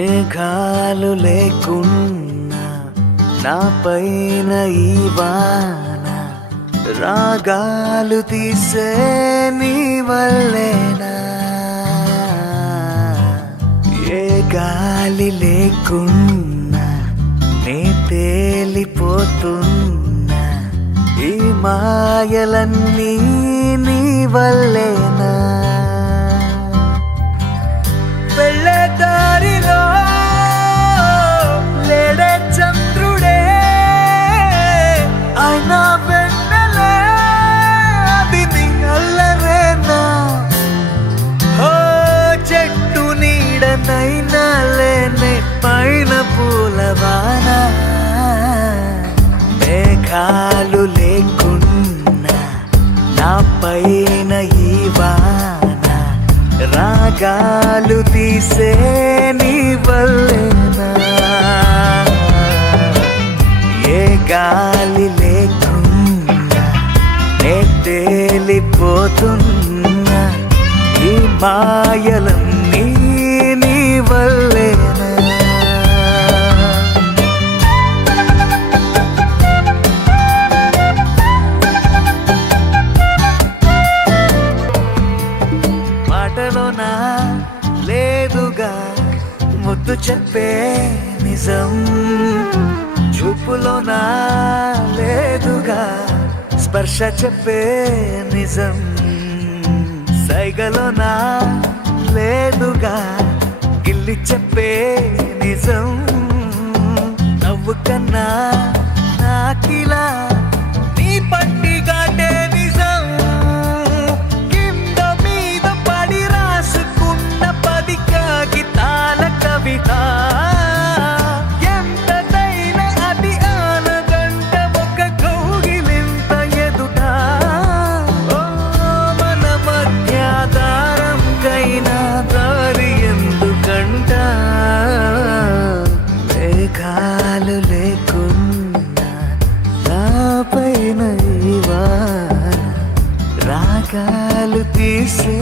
మేఘాలు లేకున్నా నా పైన ఈ వాన రాగాలు తీసే నీ వల్లేనా ఏ గాలి లేకున్నా నే తేలిపోతున్నా ఈ మాయలన్నీ నీ వల్లేనా వెళ్ళే దారిలో లేడే చంద్రుడే అయినా వెన్నెలే అది నీ అల్లరేనా ఓ చెట్టు నీడనైనా లేనే పైన పూలవాన మేఘాలు లేకున్నా నా పైన ఈ వాన రాగాలు తీసే నీ వల్లేనా ఏ గాలి లేకున్నా నే తేలిపోతున్నా ఈ మాయలన్నీ నీ వల్లేనా మాటలోనా లేదుగా ముద్దు చెప్పే నిజం చూపులోనా లేదుగా స్పర్శ చెప్పే నిజం సైగలోనా లేదుగా గిల్లి చెప్పే నిజం నవ్వు కన్నా నాకిలా నీ పట్టి కాటే నిజం కాగితాల కవిత ఎంతైనా అది ఆనదంట ఒక కౌగిలింత ఎదుట మన మధ్య దారంకైనా దారి ఎందుకంట మేఘాలు లేకున్నా నా పైన ఈ వాన రాగాలు తీసే